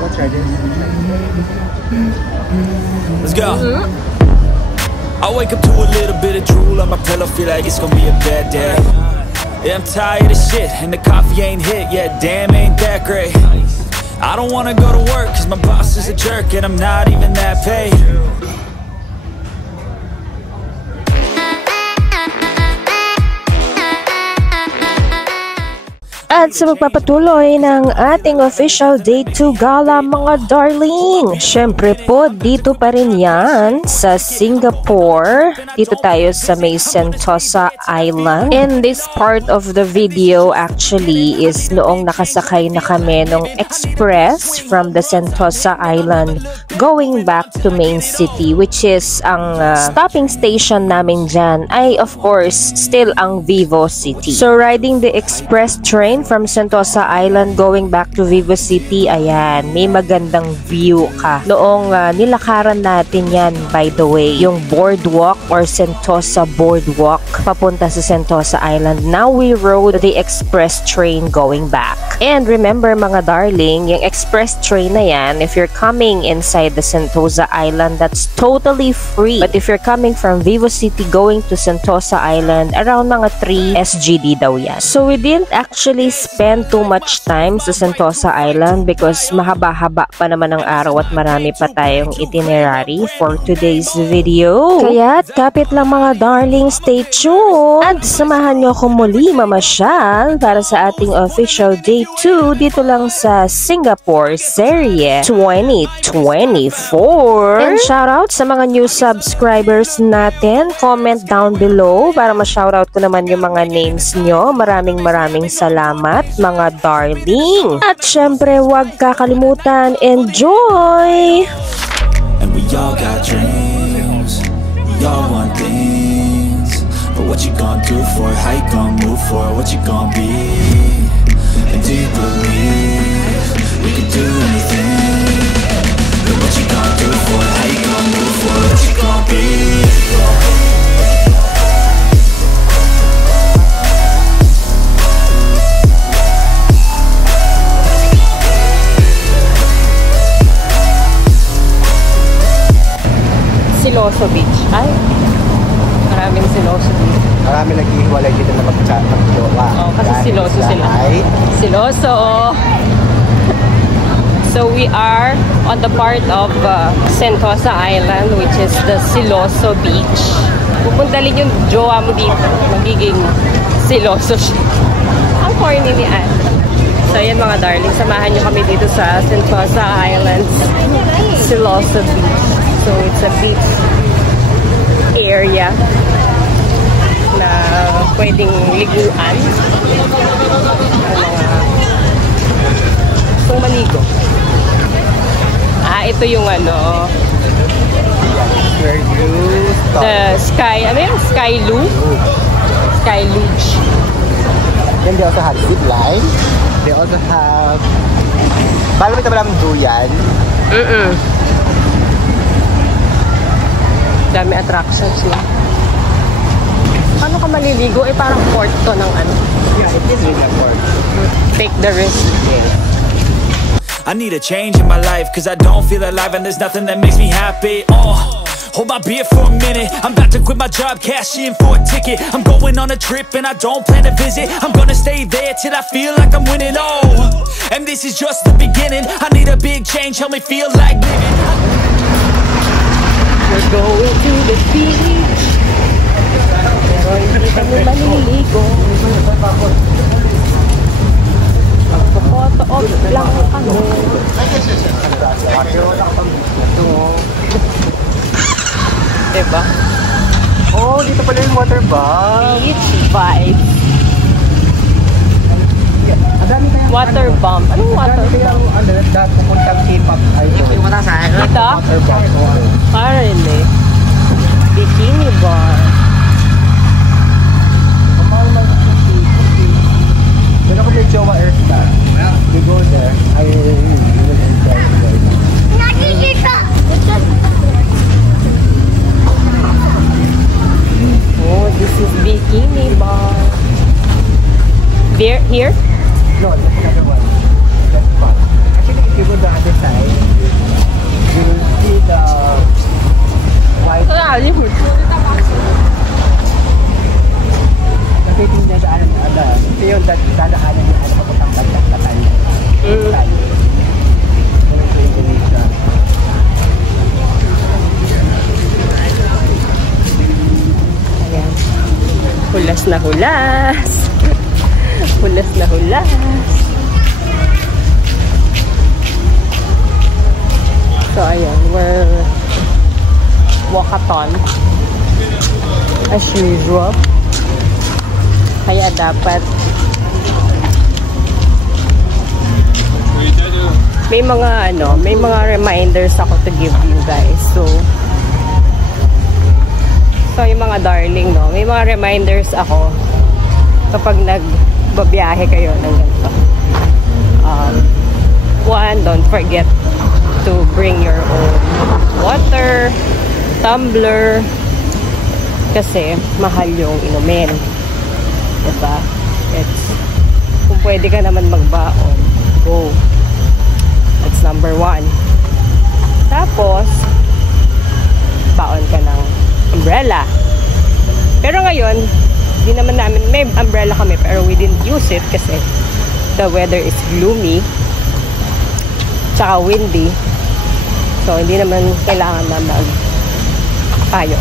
Let's try this. Let's go. I wake up to a little bit of drool on my pillow, feel like it's gonna be a bad day. Yeah, I'm tired of shit, and the coffee ain't hit yet, damn, ain't that great. I don't wanna go to work, cause my boss is a jerk, and I'm not even that paid. At sa magpapatuloy ng ating official Day 2 Gala mga darling, syempre po dito pa rin yan sa Singapore. Dito tayo sa may Sentosa Island. And this part of the video actually is noong nakasakay na kami nung express from the Sentosa Island going back to main city, which is ang stopping station namin dyan ay of course still ang Vivo City. So riding the express train from Sentosa Island going back to Vivo City, ayan, may magandang view ka. Noong nilakaran natin yan, by the way, yung boardwalk or Sentosa boardwalk papunta sa Sentosa Island. Now we rode the express train going back. And remember mga darling, yung express train na yan, if you're coming inside the Sentosa Island, that's totally free. But if you're coming from Vivo City going to Sentosa Island, around mga 3 SGD daw yan. So we didn't actually spend too much time sa Sentosa Island because mahaba-haba pa naman ang araw at marami pa tayong itinerary for today's video. Kaya kapit lang mga darling, stay tuned at samahan nyo ako muli mamasyal para sa ating official Day 2 dito lang sa Singapore Serie 2024. And shoutout sa mga new subscribers natin. Comment down below para ma-shoutout ko naman yung mga names nyo. Maraming salamat mga darling. At syempre, huwag kakalimutan, enjoy! And we all got dreams, we all want things, but what you gonna do for it? How you gonna move for it? What you gonna be? And do you believe we can do anything? But what you gonna do for it? How you gonna move for it? What you gonna be? Siloso Beach. Ay, maraming Siloso Beach. Marami naghihiwalay dito na magjowa. Oh, kasi Siloso sila. Siloso! So we are on the part of Sentosa Island, which is the Siloso Beach. Pupuntalin yung jowa mo dito. Magiging Siloso siya. Ang corny ni Anne. So yan mga darling, samahan nyo kami dito sa Sentosa Islands Siloso Beach. So it's a beach area na pwedeng liguan. Gustong maligo. Ito yung ano, the sky, ano yung sky luge? Sky luge. Then they also have zip line. They also have, paano kita malang duyan? Dami attractions no? Paano ka maliligo? Parang port to ng ano. Yeah, it is really a port. Take the risk. I need a change in my life, cause I don't feel alive and there's nothing that makes me happy. Hold my beer for a minute. I'm about to quit my job, cash in for a ticket. I'm going on a trip and I don't plan to visit. I'm gonna stay there till I feel like I'm winning. And this is just the beginning. I need a big change, help me feel like living. We're going to the beach. Pero hindi kami maliligo. Magpapotoob lang kami. Diba? Oh, dito pala yung water bomb. Beach vibes. Water bomb. Anong water bomb? Ano, dahil pupuntang K-pop. Yung matasahan. Dito? Water bomb. Parang eh. Bikini bar. Pero kung may jowa Earthstar, we go there. I will enjoy it. Oh, this is bikini bar. There, here? No, that's another one. That spot. Actually, if you go the other side, you will see the white. Kasi yung dadaanan yung ada. Ito yung dadaanan yung ada papuntang Bagdad na tayo. Indonesia. Ayan. Hulas na hulas. Hulas na hulas. So, ayan. We're walkathon. As usual. Kaya dapat may mga reminders ako to give you guys. So yung mga darling, no, may mga reminders ako kapag nagbabiyahe kayo ng ganito. One, don't forget to bring your own water, tumbler, kasi mahal yung inumin. Diba? Kung pwede ka naman magbaon, go. That's number one. Tapos, baon ka ng umbrella. Pero ngayon, di naman namin, may umbrella kami, pero we didn't use it kasi the weather is gloomy, tsaka windy. So, hindi naman kailangan na mag-payo.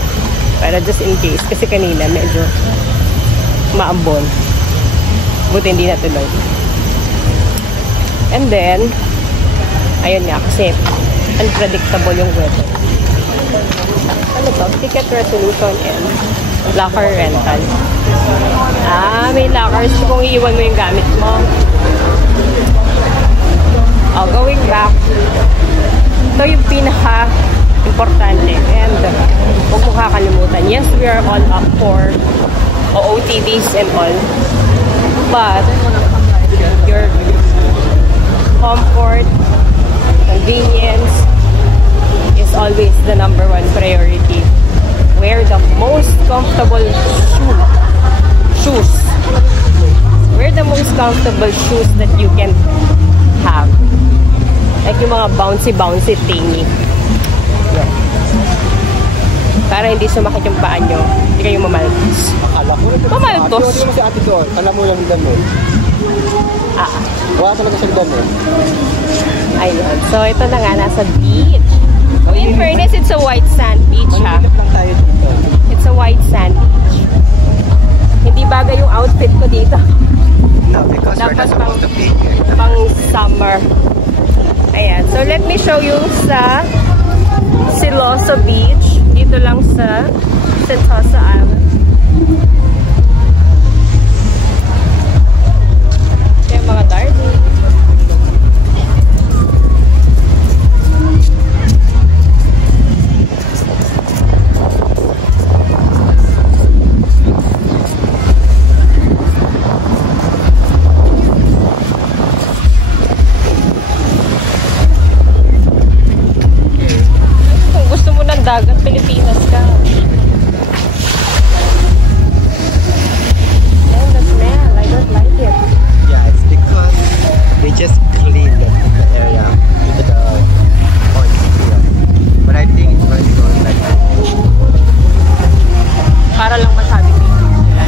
Pero just in case, kasi kanina medyo maambon. Buti hindi natuloy. And then, ayun nga, kasi unpredictable yung weather. Ano to? Ticket resolution and locker rental. May lockers kung iiwan mo yung gamit mo. Going back. Ito yung pinaka-importante. And, huwag mo kakalimutan. Yes, we are all up for OOTDs and all, but your comfort, convenience is always the number one priority. Wear the most comfortable shoes. Wear the most comfortable shoes that you can have. Like yung mga bouncy thingy. Yeah. Para hindi sumakit yung paa nyo, hindi kayo mamaltos. Akala ko mamaltos? Hindi mo si ate doon. Alam mo lang damit. Wala talaga siyang damit. Ayun. So, ito na nga, nasa beach. So, in fairness, it's a white sand beach, ha? Manilip lang tayo dito. It's a white sand beach. Hindi bagay yung outfit ko dito. No, because we're not supposed to be here. Pang summer. Ayan. So, let me show you sa Siloso Beach. Dito lang sa Sentosa Island. Yung mga darling. Kung gusto mo ng dagat, Pilipinas ka. And the smell, I don't like it. Yeah, it's because they just cleaned the area into the orange field. But I think it's going to go like that. Para lang masabi ko yun sila.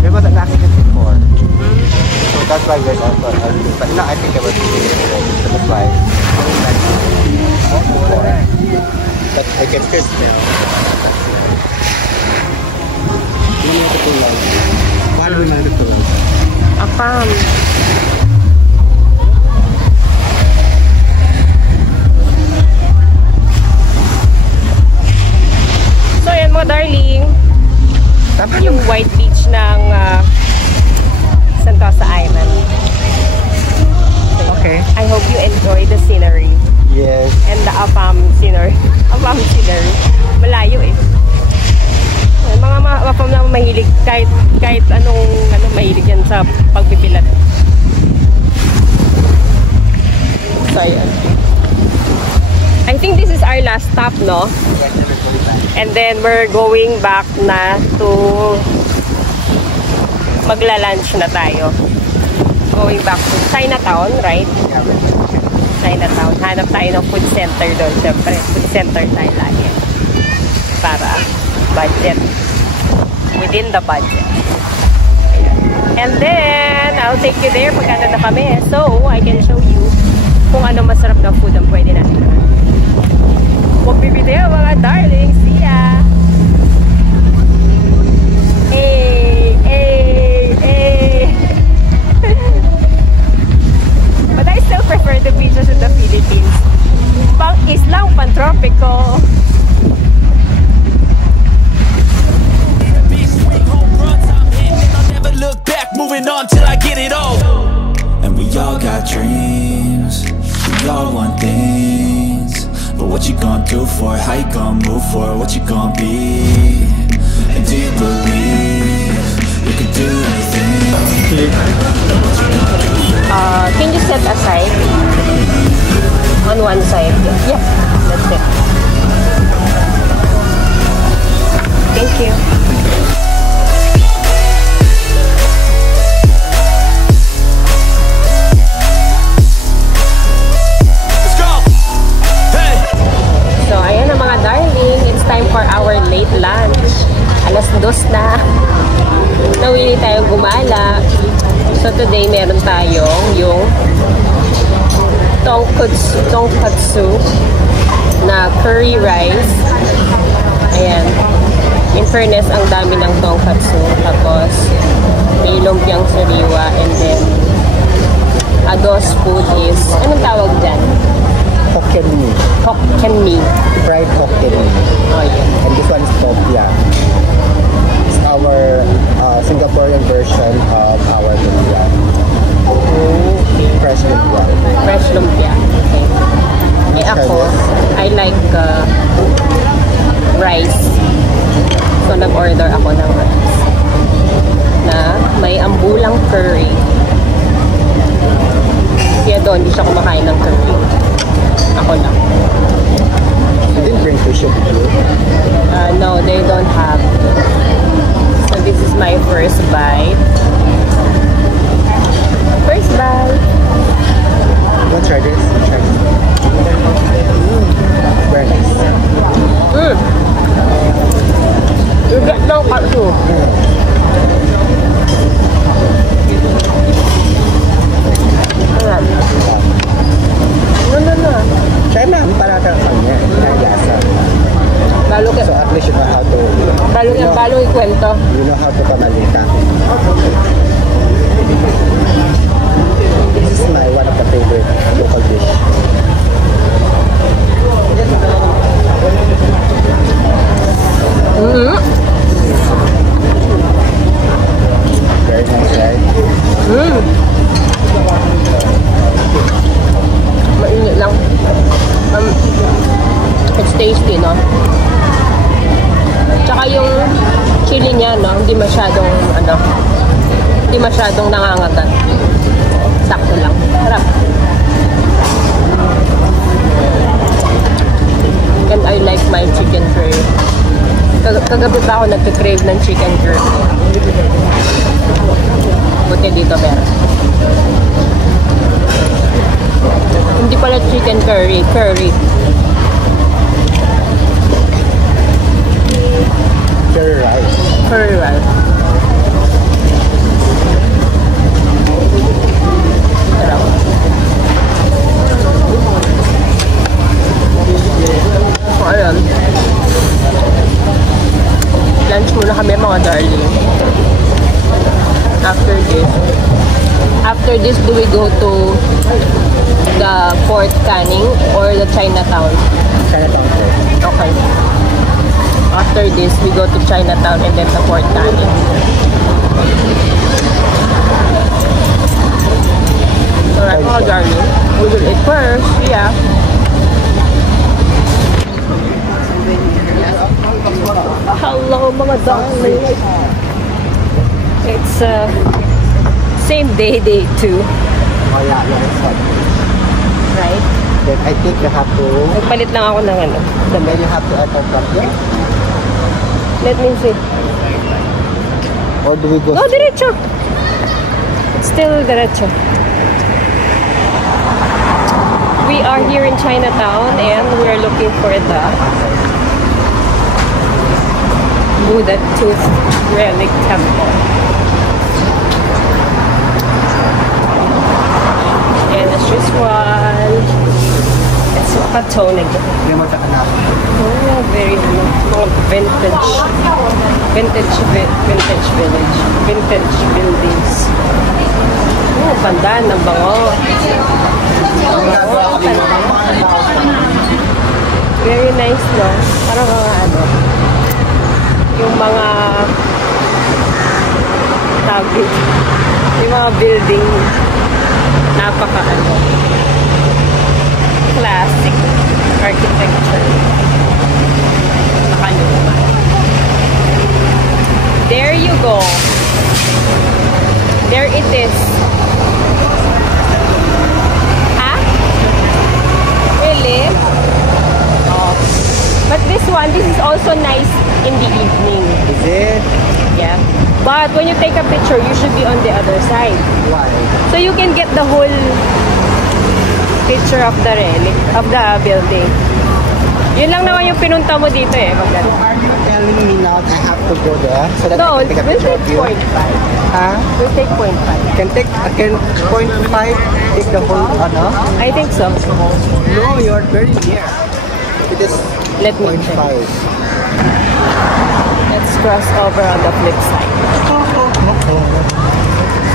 There was an accident before. So that's why there's also a reason. But now I think there was a reason. So that's why but I can still smell. Paano naman ito? Apam. So, yan mga darling. Yung white beach ng Sentosa Island. Okay. I hope you enjoy the scenery. Yes. And the Apam scenery. Apam scenery. Malayo eh. Mga Apam na mahilig kahit anong mahilig yan sa pagpipilat. So, ayan. I think this is our last stop, no? And then we're going back na to magla-lunch na tayo. Going back to Chinatown, right? Chinatown. Hanap tayo ng food center doon. Siyempre, food center tayo lagi. Para budget. Within the budget. And then, I'll take you there pag ano na kami. So, I can show you kung ano masarap na food ang pwede natin. Huwag bibideo mga darling. See ya! Hey! Hey! Hey! But I still prefer the beaches in the Philippines. Pang Islang, pang tropical. Look back, moving on till I get it all. And we all got dreams, we all want things. But what you gonna do for it? How you gonna move for it? What you gonna be? And do you believe you can do anything? Can you set aside? On one side. Yeah, that's it. Thank you. So, ayan na mga darling. It's time for our late lunch. Alas 2 na. Nawili tayong gumala. So, today meron tayong yung tonkatsu na curry rice. Ayan. In fairness, ang dami ng tonkatsu. Tapos, may lumpiang sariwa. And then, Ado's food is, anong tawag dyan? Hokkien mee. Hokkien mee. Fried Hokkien mee. Oh, yeah. And this one is topia. It's our Singaporean version of our lumpia. Okay. Fresh lumpia. Fresh lumpia. Okay. Eh ako, I like rice. So, nag-order ako ng rice. Na may ambulang curry. Kaya doon, hindi siya kumakain ng curry. Ako lang. You didn't bring fish with you? No, they don't have. So, this is my first bite. First bite. Let's try this. Try this. Very nice. You get no katsu. No. Try ma'am, para ka kanya. Nagasa. So at least you know how to... Balo ikwento. You know how to kamalita. This is my one of the favorite local dish. Very nice, right? Mainit lang. It's tasty, no? Tsaka yung chili niya, no? Hindi masyadong nangangagat. Sakto lang. Harap. And I like my chicken curry. Kagabi pa ako nagka-crave ng chicken curry. Buti dito meron. Hindi pala chicken curry. Curry rice. Curry rice. Sarap. So, ayun. Lunch muna kami mga darling. After this, do we go to the Fort Canning or the Chinatown? Chinatown Fort. Okay. After this, we go to Chinatown and then the Fort Canning. Alright mga darling, we will eat first. Yeah. Hello mga darling. It's same day 2. Oh yeah, it's hot. Right? Then I think you have to... Nagpalit lang ako ng ano. Then you have to enter from here. Let me see. Or do we go... No, diretso. Still derecho. We are here in Chinatown and we're looking for the Buddha Tooth Relic Temple. And as usual, it's Patone again. Oh, very vintage village. Vintage buildings. Oh, pandan, ang bango. Very nice, no? Parang mga ano, yung mga tawag, yung mga building, napaka ano, classic architecture. Nakaluma. There you go. There it is. Really? Oh. But this is also nice in the evening. Is it? Yeah. But when you take a picture, you should be on the other side. Why? So you can get the whole picture of the relic, of the building. Yun lang naman yung pinunta mo dito eh. So are you telling me now I have to go there so that No, I can take a we'll picture take of you? 0.5. Huh? We'll take 0.5. Can 0.5 take the whole ano? I think so. No, you're very near. It is Let me 0.5. check. Let's cross over on the flip side.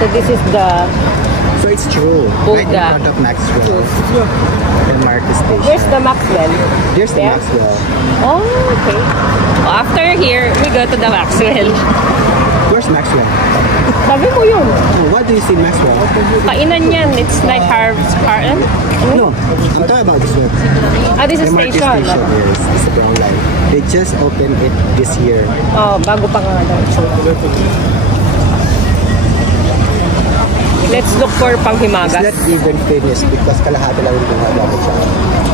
So this is the So it's true. Right in Buddha. front of Maxwell and Marcus Station. Where's the Maxwell? There's the There? Maxwell. Oh, okay. So after here, we go to the Maxwell. Where's Maxwell? Sabi mo yun. Oh, what do you see Maxwell? Kainan yan. It's like No, I'm talking about this one. this is The Marcus station. Station, yes. It's the brown line. They just opened it this year. Oh, bago pa nga daw. Let's look for It's panghimagas. not even finished because kalahati lang yung bunga dapat siya.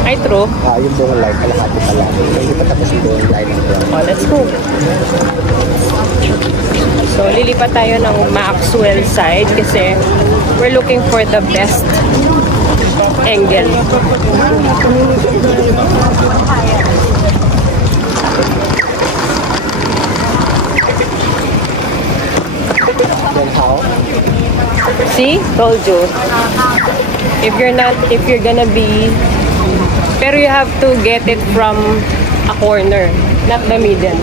Ay, true. Yung bunga line, kalahati pa lang. So hindi pa tapos yung bunga line ng brown. Oh, let's go. So, lilipat tayo ng Maxwell side kasi we're looking for the best angle. Then how? See? Told you. If you're gonna be, pero you have to get it from a corner, not the middle.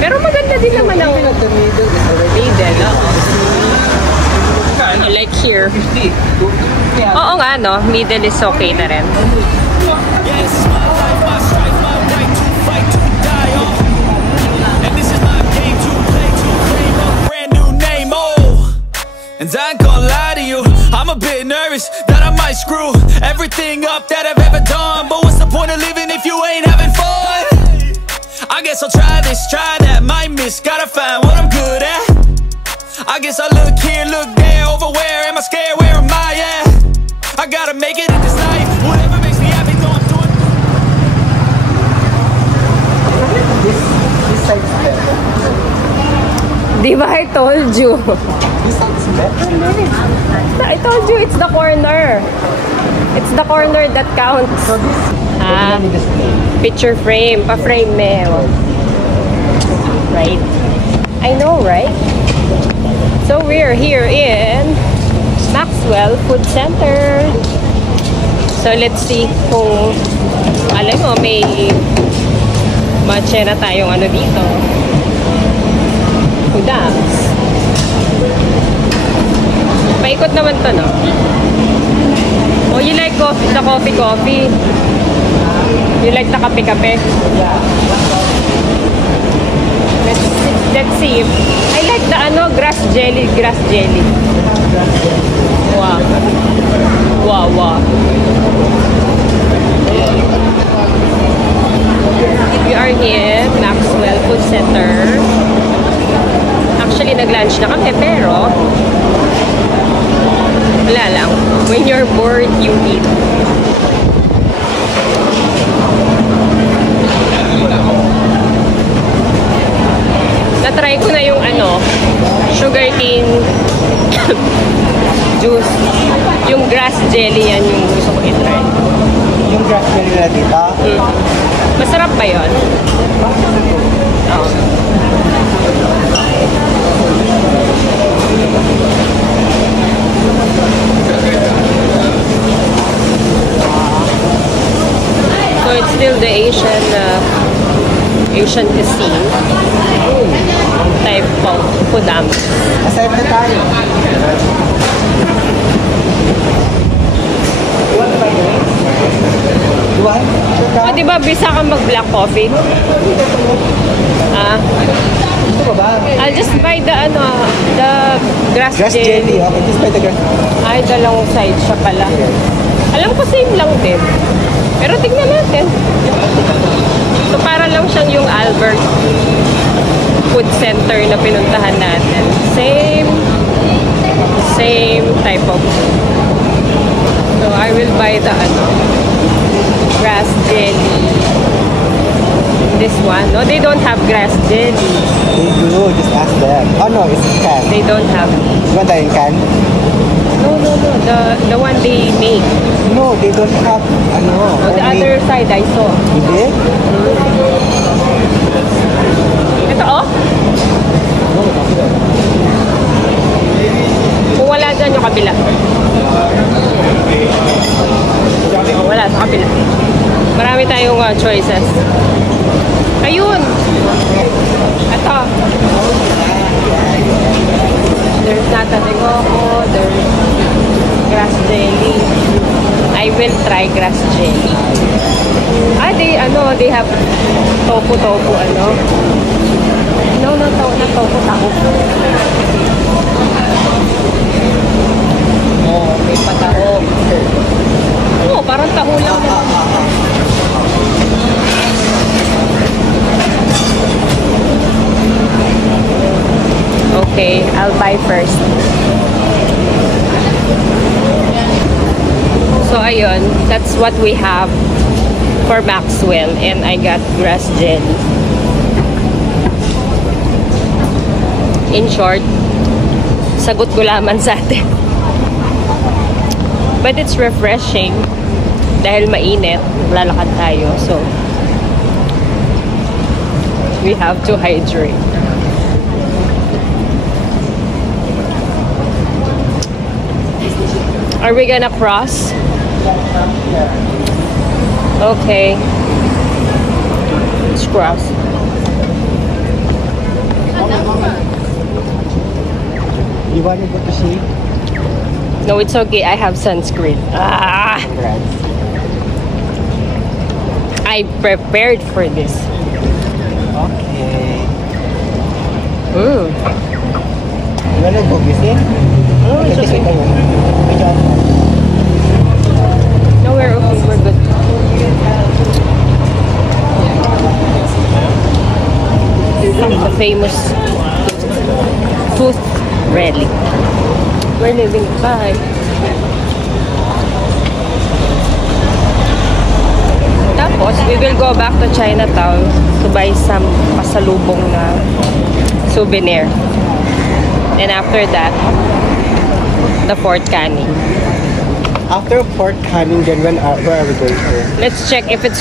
Pero maganda din naman ang The middle is already middle. Like here. Oo nga, no? Middle is okay na rin. Yeah, this is my life, my strife, my right to fight, to die on. And this is my game to play, to frame a brand new name, oh. And I ain't gonna lie to you, I'm a bit nervous that I might screw everything up that I've ever done. But what's the point of living if you ain't having fun? I guess I'll try this, try that, might miss, gotta find what I'm good at. I guess I look here, look there, over where am I scared, where am I at? I gotta make it in this life, whatever makes me happy, though I'm doing. This side's better. Di ba I told you? This side's better. I told you it's the corner. It's the corner that counts. So this, Ah, this picture frame. Pa-frame me. Right? I know, right? So we're here in Maxwell Food Center. So let's see kung alam mo may matcha na tayong ano dito. Udams. Paikot naman to, no? Oh, you like the coffee? You like the kape-kape? Let's see. I like the grass jelly. Wow. Wow. We are here, Maxwell Food Center. Actually, nag-lunch na kami, pero wala lang. When you're bored, you eat. Na-try ko na yung sugar cane juice. Yung grass jelly, yan yung gusto ko i-try. Yung grass jelly nila dito. Masarap ba yun? Oo. So it's still the Asian cuisine type of food. Aside na tayo. Oh, di ba bisa kang mag-black coffee? Ito ba? I'll just buy the grass jelly. Okay, just buy the grass. Ay, dalawang side siya pala. Alam ko same lang din. Pero tignan natin. So para lang siyang yung Albert Food Center na pinuntahan natin. Same type of food. So I will buy the grass jelly. This one. No, they don't have grass jelly. They do, just ask them. Oh no, it's in can. They don't have. You want that in can? No. The one they make. No, they don't have, On the other side, I saw. Hindi? Ito, oh. Kung wala dyan yung kabila. Wala sa kabila. Marami tayong choices. Ayun! Ito. There's nata de coco, there's grass jelly. I will try grass jelly. They have tofu, No, tofu, taho. Oh, may pataho. Oh, parang taho lang. Okay, I'll buy first. So ayun, that's what we have for Maxwell, and I got grass jelly. In short, sagot gulaman sa atin. But it's refreshing dahil mainit, lalakad tayo, so we have to hydrate. Are we gonna cross? Okay. Let's cross. You want to go to see? No, it's okay. I have sunscreen. I prepared for this. Okay. You wanna go visit? Oh, it's okay. No, we're okay. We're good. The famous Tooth Rally. We're leaving. Bye. Tapos, we will go back to Chinatown to buy some pasalubong na souvenir. And after that, the Fort Canning. After Fort Canning, then where are we going to? Let's check if it's...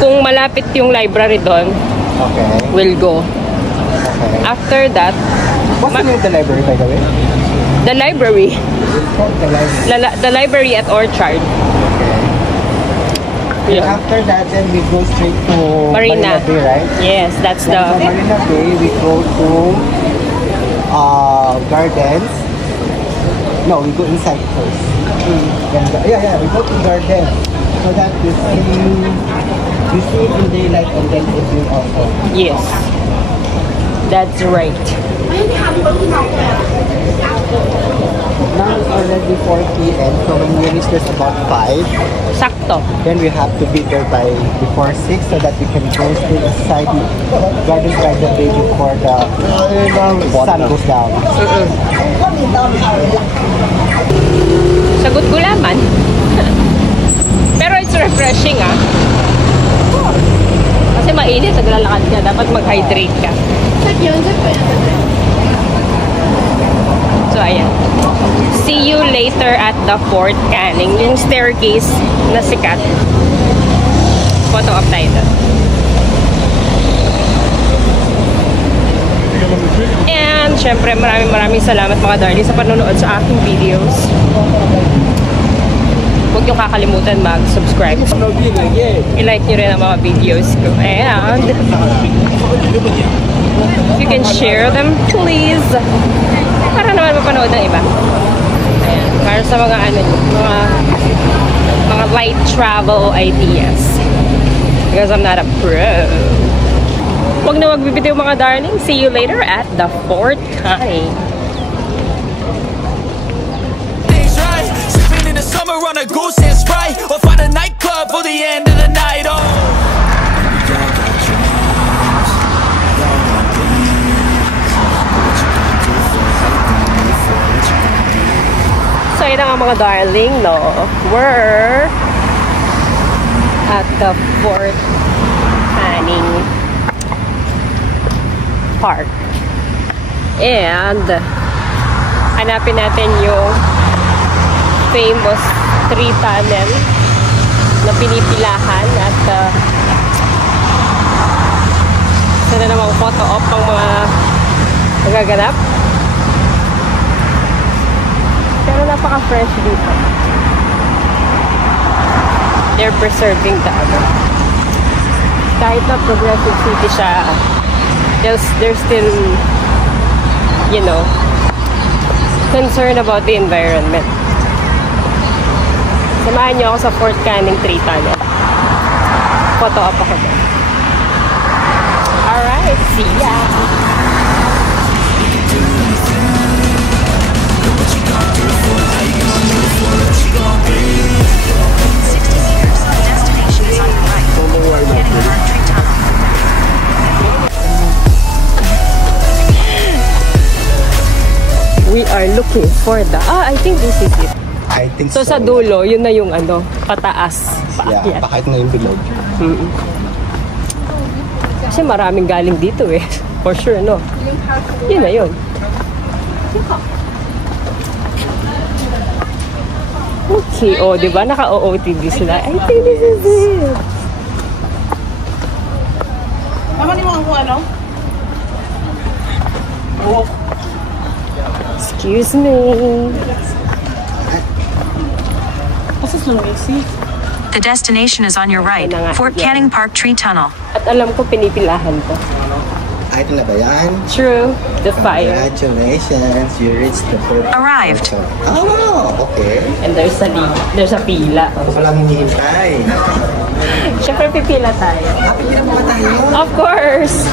Kung malapit yung library doon, Okay. we'll go. Okay. After that, What's the name of the library, by the way? the library. The library. The library at Orchard. And after that, then we go straight to Marina. Bay, right? Yes, that's Then from the... Marina Bay, we go to Gardens. No, we go inside first. Then, we go to Gardens so that you see in daylight and then evening also. Yes. That's right. Now it's already 4 p.m. So when we reach there's about 5. Sakto. Then we have to be there by before 6 so that we can go straight inside the Gardens by the Bay before the sun goes down. Sagot gulaman. Pero it's refreshing, ah. Kasi mainit, naglalakad ka. Dapat mag-hydrate ka. So, ayan. later at the Fort Canning. Yung staircase na sikat. Photo op tayo doon. And syempre maraming salamat mga darling sa panonood sa aking videos. Huwag niyong kakalimutan mag-subscribe. I-like niyo rin ang mga videos ko. And you can share them, please. Para naman mapanood ng iba. Ayan. Para sa mga mga light travel ideas. Because I'm not a pro. Huwag na magbibitiw mga darling. See you later at the Fort Canning. Sipping in the summer on a goose and Sprite, or find a nightclub for the end of the night. Oh, so yun nga mga darling, no? We're at the Fort Canning Park. And hanapin natin yung famous tree tunnel na pinipilahan at sana namang photo op ang mga magaganap. Pero napaka-fresh dito. They're preserving the kahit na progressive city siya, they're still, you know, concerned about the environment. Samahan niyo ako sa Fort Canning Tree Tunnel. Photo up ako doon. Alright, see ya! We are looking for the... I think this is it. I think So sa dulo, yun na yung pataas. Yeah, pakit na yung bilog. Kasi maraming galing dito eh. For sure, no? Yun na yun. Okay, diba? Naka-OOTD sila. I think this is it. Mama, mo kung ano? Excuse me. The destination is on your right. Fort Canning Park Tree Tunnel. At alam ko pinipilahan to. Ay, ito na ba yan? True. The fire. Congratulations, you reached the Fort. Arrived. Oh, okay. And there's a pila. Ako palang hinihintay. Siyempre pipila tayo. Pila mo ba tayo? Of course.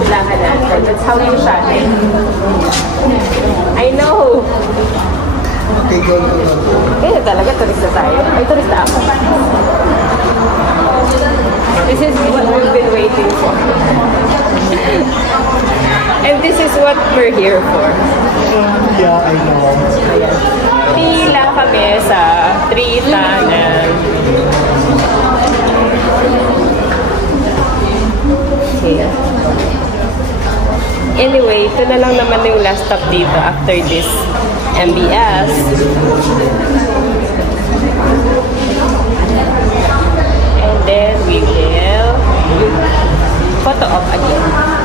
Pilahan natin. That's how you shot it. I know. Okay, go. Kaya talaga, turista tayo. Ay, turista ako. This is what we've been waiting for. And this is what we're here for. Yeah, I know. Ayan. Pila kami sa Tree Tunnel. Okay. Anyway, ito na lang naman yung last stop dito after this MBS. And then we will photo op again.